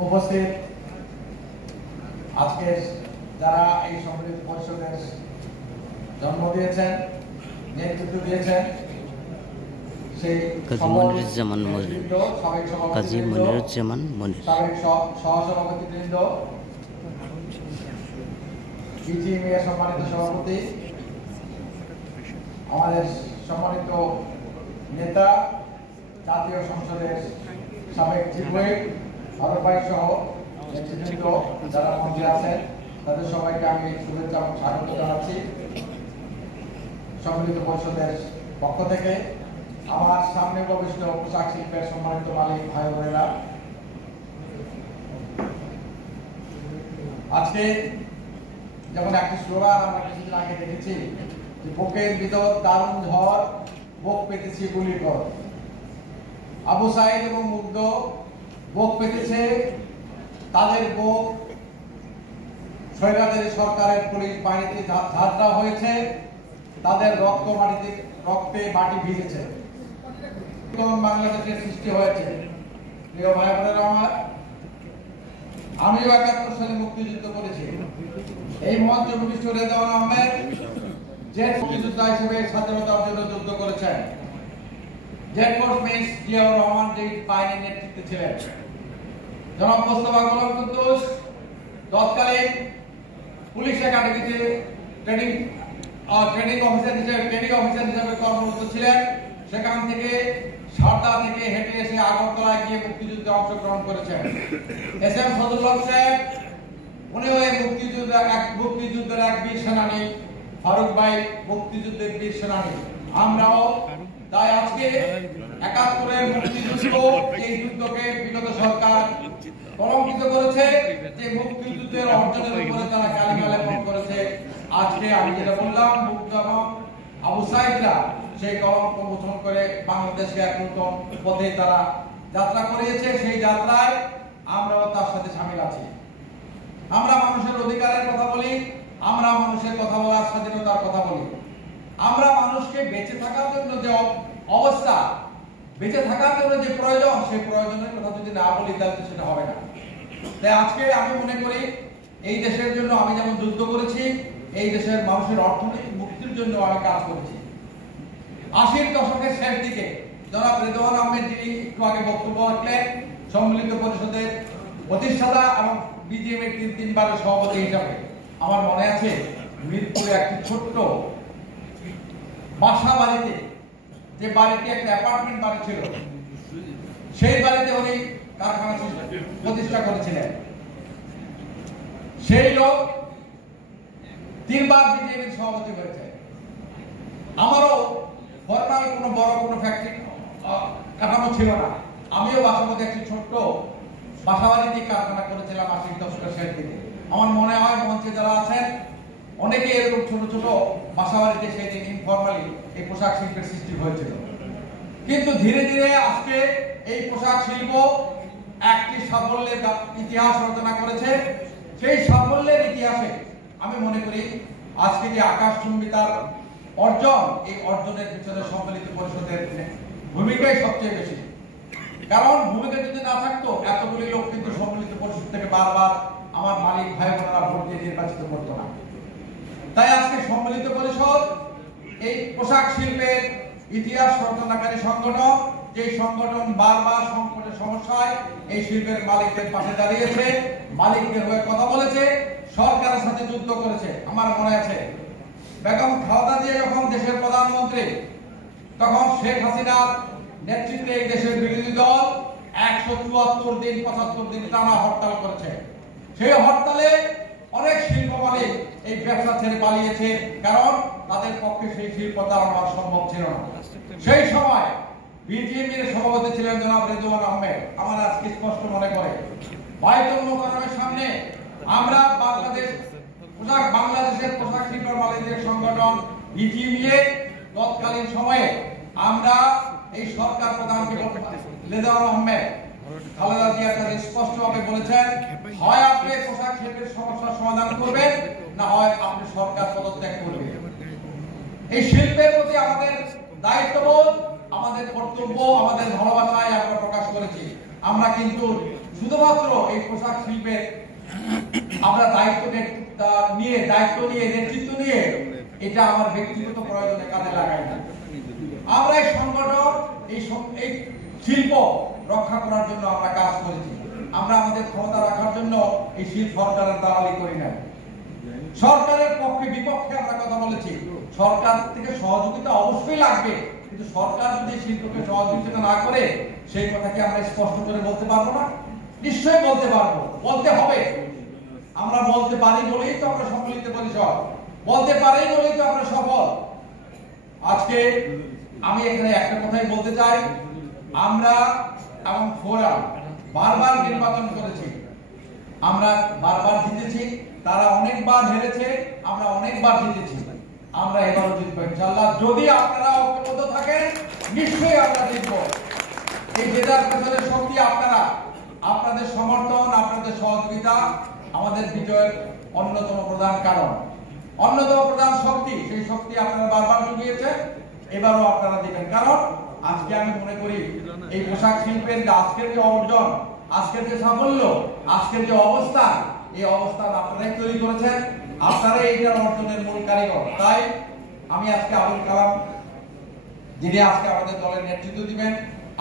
উপস্থিত আজকে যারা এই সম্মিলিত পরিষদের জন্ম দিয়েছেন, নেতৃত্ব দিয়েছেন, সেই কাজী মনিরুজ্জামান মনির, সাবেক সহসভাপতিবৃন্দ, বিজিএমইএ সম্মানিত সভাপতি, আমাদের সম্মানিত নেতা, জাতীয় সংসদের সাবেক চিফ হুইপ ফারুক ভাই সহ নেতৃবৃন্দ যারা মঞ্চে আছেন, তাদের সবাইকে আমি শুভেচ্ছা এবং স্বাগত জানাচ্ছি। সম্মিলিত পরিষদের পক্ষ থেকে আমার সামনে প্রবিষ্ট পোশাক শিল্পের সম্মানিত মালিক ভাই বোনেরা, আজকে যেমন একটি স্লোগান আমরা কিছুদিন আগে দেখেছি যে বুকের ভিতর দারুণ ঝড়, বুক পেতেছি গুলি কর। আবু সাইদ এবং মুগ্ধ বুক পেতেছে, তাদের বুক স্বৈরাচারী সরকারের পুলিশ বাহিনীতে ঝাঁঝরা হয়েছে, তাদের রক্তে মাটি ভিজেছে, বাংলাদেশের সৃষ্টি হয়েছে। প্রিয় ভাই বোনেরা আমার, আমিও ৭১ সালে মুক্তিযুদ্ধ করেছি। এই মঞ্চ ভূমিষ্ঠ রেজাউল আহমেদ যে মুক্তিযোদ্ধা হিসেবে স্বাধীনতার জন্য যুদ্ধ করেছেন, Z force miss Ziaur Rahman যে বাহিনীর নেতৃত্বে ছিলেন, জনাব মোস্তফা গোলাম কুদ্দুস তৎকালীন পুলিশ একাডেমিতে ট্রেনিং অফিসার হিসেবে কর্মরত ছিলেন। সেখান থেকে সারদা থেকে হেঁটে এসে আগরতলায় গিয়ে মুক্তিযুদ্ধে অংশগ্রহণ করেছেন। এস এম ফজলুল সাহেব উনিও এই মুক্তিযুদ্ধের এক বীর সেনানী, ফারুক ভাই মুক্তিযুদ্ধের বীর সেনানী। আমরাও তাই আজকে ৭১-এর মুক্তিযুদ্ধ, এই যুদ্ধকে বিগত সরকার কলঙ্কিত করেছে, যে মুক্তিযুদ্ধের অর্জনের উপরে তারা কালিমা লেপন করেছে। আজকে আমি যেটা বললাম, মুগ্ধ এবং আবু সাইদরা সেই কলঙ্ক মোচন করে বাংলাদেশকে এক নতুন পথে তারা যাত্রা করিয়েছে। সেই যাত্রায় আমরাও তার সাথে শামিল আছি। আমরা মানুষের অধিকারের কথা বলি, আমরা মানুষের কথা বলার স্বাধীনতার কথা বলি, আমরা মানুষকে বেঁচে থাকার জন্য যে অবস্থা, বেঁচে থাকার জন্য যে প্রয়োজন, সেই প্রয়োজনের কথা যদি না বলি তাহলে সেটা হবে না। তাই আজকে আমি মনে করি এই দেশের জন্য আমি যেমন যুদ্ধ করেছি, এই দেশের মানুষের অর্থনৈতিক মুক্তির জন্য আমি কাজ করেছি। ৮০-র দশকের শেষ দিকে জনাব রেজাউল আহমেদ, যিনি একটু আগে বক্তব্য রাখলেন, সম্মিলিত পরিষদের প্রতিষ্ঠাতা এবং বিজিএমের ৩বারের সভাপতি হিসাবে, আমার মনে আছে মিরপুরে একটি ছোট্ট বাসা বাড়িতে, যে বাড়িটি একটা অ্যাপার্টমেন্ট বাড়ি ছিল, সেই বাড়িতে উনি কারখানা প্রতিষ্ঠা করেছিলেন। সেই লোক ৩বার বিজেপির সভাপতি হয়েছে। আমারও ফর্মাল কোনো বড় কোনো ফ্যাক্টরি কাঠামো ছিল না, আমিও বাসাবাড়িতে একটি ছোট্ট বাসাবাড়িতে কারখানা করেছিলাম ৮০ দশকের শেষ দিকে। আমার মনে হয় মঞ্চে যারা আছেন অনেকে এরকম ছোট ছোট বাসাবাড়িতে সেই দিন ইনফরমালি এই পোশাক শিল্পের সৃষ্টি হয়েছিল। কিন্তু ধীরে ধীরে আজকে এই পোশাক শিল্প একটি সাফল্যের ইতিহাস রচনা করেছে। সেই সাফল্যের ইতিহাসে আমি মনে করি আজকে যে আকাশচুম্বী তার অর্জন, এই অর্জনের পিছনে সম্মিলিত পরিষদের ভূমিকাই সবচেয়ে বেশি। কারণ ভূমিকা যদি না থাকতো, এতগুলি লোক কিন্তু সম্মিলিত পরিষদ থেকে বারবার আমার মালিক ভাই বোনেরা ভোট দিয়ে নির্বাচিত করতো না। তাই আজকে সম্মিলিত পরিষদ এই পোশাক শিল্পের ইতিহাস রচনাকারী সংগঠন, যে সংগঠন বারবার সংকটের সমস্যায় এই শিল্পের মালিকদের পাশে দাঁড়িয়েছে, মালিকদের হয়ে কথা বলেছে, সরকারের সাথে যুদ্ধ করেছে। আমার মনে আছে বেগম খালেদা জিয়া যখন দেশের প্রধানমন্ত্রী, তখন শেখ হাসিনার নেতৃত্বে এই দেশের বিরোধী দল ১৭৪ দিন ৭৫ দিন টানা হরতাল করেছে। সেই হরতালে অনেক শিল্প মালিক এই ব্যবসা ছেড়ে পালিয়েছে, কারণ তাদের পক্ষে সেই শিল্প চালানো সম্ভব ছিল না। সেই সময় বিজিএমের সভাপতি ছিলেন জনাব রেজাউল আহমেদ। আমার আজকে স্পষ্ট মনে করে বাইতুল মোকাররমের সামনে আমরা বাংলাদেশের পোশাক শিল্প মালিকদের সংগঠন বিজিএমইএ তৎকালীন সময়ে আমরা এই সরকার প্রধানকে রেজাউল আহমেদ খালেদা জিয়ার কাছে স্পষ্টভাবে বলেছেন, হয় আপনি পোশাক শিল্পের সমস্যার সমাধান করবেন, না হয় আপনি সরকার পদত্যাগ করবেন। এই শিল্পের প্রতি আমাদের দায়িত্ববোধ, আমাদের কর্তব্য, আমাদের ভালোবাসায় আমরা প্রকাশ করেছি। আমরা কিন্তু শুধুমাত্র এই পোশাক শিল্পের আমরা দায়িত্ব নিয়ে নেতৃত্ব নিয়ে এটা আমার ব্যক্তিগত প্রয়োজনে কাজে লাগাই না। আমরা এই সংগঠন এই শিল্প রক্ষা করার জন্য আমরা কাজ করেছি। আমরা আমাদের ক্ষমতা রাখার জন্য এই শিল্প সরকারের দালালি করি না। সরকারের পক্ষে বিপক্ষে আমরা কথা বলেছি। সরকার থেকে সহযোগিতা অবশ্যই লাগবে, কিন্তু সরকার যদি শিল্পকে সহযোগিতা না করে সেই কথা কি আমরা স্পষ্ট করে বলতে পারবো না? নিশ্চয়ই বলতে পারবো, বলতে হবে। আমরা বলতে পারি বলেই তো আমরা সম্মিলিত পরিষদ, বলতে পারি বলেই তো আমরা সফল। আজকে আমি এখানে একটা কথাই বলতে চাই, আমরা এবং ফোরাম বারবার নির্বাচন করেছি, আমরা বারবার জিতেছি, তারা অনেকবার হেরেছে, আমরা অনেকবার জিতেছি। আমরা এবারও জিতবো ইনশাআল্লাহ। যদি আপনারা ঐক্যবদ্ধ থাকেন নিশ্চয়ই আমরা জিতবো। এই জেতার পেছনে শক্তি আপনারা, আপনাদের সমর্থন, আপনাদের সহযোগিতা আমাদের বিজয়ের অন্যতম প্রধান কারণ, অন্যতম প্রধান শক্তি। সেই শক্তি আপনারা বারবার জুগিয়েছেন, এবারও আপনারা দিবেন। কারণ আজকে আমি মনে করি এই পোশাক শিল্পের আজকের যে অর্জন, আজকের যে সাফল্য, আজকের যে অবস্থান, এই অবস্থান আপনারাই তৈরি করেছেন, আপনারাই এইটার অর্জনের মূল কারিগর। তাই আমি আজকে আবুল কালাম, যিনি আজকে আমাদের দলের নেতৃত্ব দিবেন,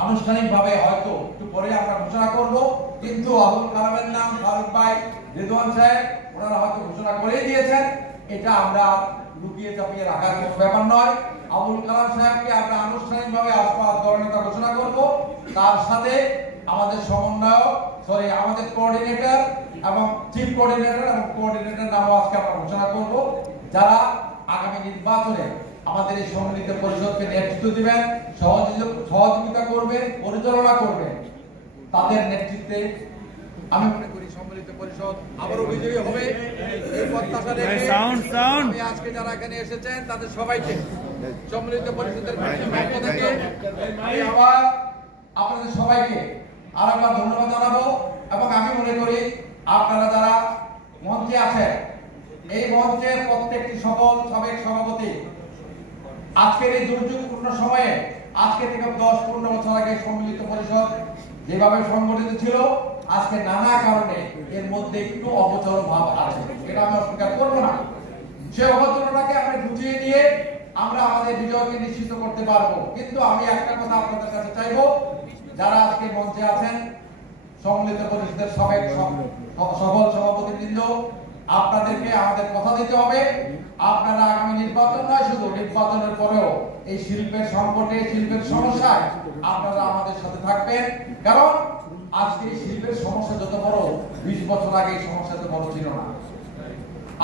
আনুষ্ঠানিকভাবে হয়তো একটু পরে আমরা ঘোষণা করব, কিন্তু আবুল কালামের নাম ফারুক ভাই, রেদওয়ান সাহেব ওনারা হয়তো ঘোষণা করে দিয়েছেন। এটা আমরা লুকিয়ে চাপিয়ে রাখার কোনো ব্যাপার নয়। আবুল কালাম সাহেবকে আমরা আনুষ্ঠানিকভাবে আজকে দলনেতা ঘোষণা করব। তার সাথে আমাদের সমন্বয়ক, আমাদের কোঅর্ডিনেটর এবং চিফ কোঅর্ডিনেটর এবং কোঅর্ডিনেটর নামও আজকে আমরা ঘোষণা করব, যারা আগামী নির্বাচনে আমাদের এই সম্মিলিত পরিষদকে নেতৃত্ব দিবেন, সহযোগিতা করবেন, পরিচালনা করবেন। তাদের নেতৃত্বে আমি মনে করি সম্মিলিত পরিষদ আবারও বিজয়ী হবে। এই প্রত্যাশা রেখে আমি আজকে যারা এখানে এসেছেন তাদের সবাইকে সম্মিলিত পরিষদের পক্ষ থেকে আমি আবার আপনাদের সবাইকে আরেকবার ধন্যবাদ জানাবো। এবং আমি মনে করি আপনারা যারা মঞ্চে আছেন, এই মঞ্চের প্রত্যেকটি সাবেক সভাপতি আজকের এই দুর্যোগপূর্ণ সময়ে, আজকে থেকে 10-15 বছর আগে সম্মিলিত পরিষদ যেভাবে সংগঠিত ছিল, আজকে নানা কারণে এর মধ্যে একটু অগোচর ভাব আছে, এটা আমি অস্বীকার করবো না। সেই অগোচরটাকে আমরা গুছিয়ে নিয়ে আমরা আমাদের বিজয়কে নিশ্চিত করতে পারবো। কিন্তু আমি একটা কথা আপনাদের কাছে চাইবো, যারা আজকে মঞ্চে আছেন, সম্মিলিত পরিষদের সফল সভাপতিবৃন্দ, আপনাদেরকে আমাদের কথা দিতে হবে, আপনারা আগামী নির্বাচন নয়, শুধু নির্বাচনের পরেও এই শিল্পের সংকটে, শিল্পের সমস্যায় আপনারা আমাদের সাথে থাকবেন। কারণ আজকে এই শিল্পের সমস্যা যত বড়, 20 বছর আগে এই সমস্যা তো বড় ছিল না।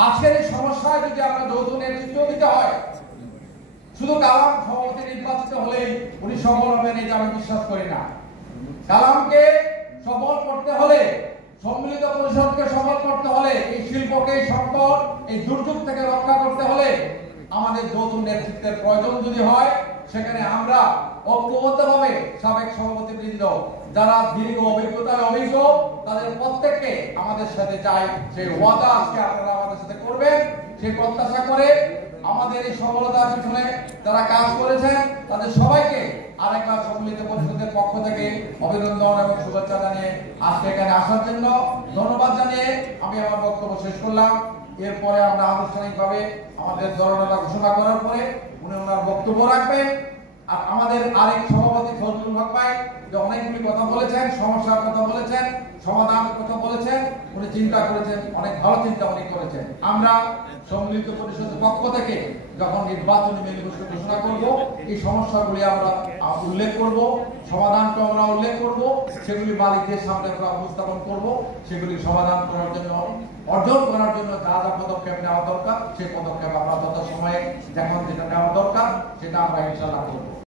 আজকের এই সমস্যায় যদি আমরা যৌথ নেতৃত্ব দিতে হয়, শুধু কালাম সভাপতি নির্বাচিত হলেই উনি সফল হবেন এটা আমি বিশ্বাস করি না। কালামকে সফল করতে হলে, সম্মিলিত পরিষদকে সফল করতে হলে, এই শিল্পকে এই সংকট, এই দুর্যোগ থেকে রক্ষা করতে হলে আমাদের যৌথ নেতৃত্বের প্রয়োজন যদি হয়, সেখানে আমরা ঐক্যবদ্ধভাবে সাবেক সভাপতিবৃন্দ যারা দীর্ঘ অভিজ্ঞতায় অভিজ্ঞ, তাদের প্রত্যেককে আমাদের সাথে চাই। সেই ওয়াদা আজকে আপনারা আমাদের সাথে করবেন, সেই প্রত্যাশা করে আমাদের এই সফলতার পিছনে যারা কাজ করেছেন তাদের সবাইকে আরেকবার সম্মিলিত পরিষদের পক্ষ থেকে অভিনন্দন এবং শুভেচ্ছা জানিয়ে আজকে এখানে আসার জন্য ধন্যবাদ জানিয়ে আমি আমার বক্তব্য শেষ করলাম। এরপরে আমরা আনুষ্ঠানিকভাবে আমাদের দলনেতা ঘোষণা করার পরে উনি ওনার বক্তব্য রাখবেন। আর আমাদের আরেক সভাপতি ফজলুল হক ভাই যে অনেকগুলি কথা বলেছেন, সমস্যার কথা বলেছেন, সমাধানের কথা বলেছেন, উনি চিন্তা করেছেন, অনেক ভালো চিন্তা উনি করেছেন। আমরা সম্মিলিত পরিষদের পক্ষ থেকে যখন নির্বাচনী ম্যানিফেস্টো ঘোষণা করব, এই সমস্যাগুলি আমরা উল্লেখ করব, সমাধানটা আমরা উল্লেখ করব, সেগুলি মালিকদের সামনে আমরা উপস্থাপন করব, সেগুলি সমাধান করার জন্য, অর্জন করার জন্য যা যা পদক্ষেপ নেওয়া দরকার সেই পদক্ষেপ আমরা যত সময়ে যখন যেটা নেওয়া দরকার সেটা আমরা ইনশাআল্লাহ করব।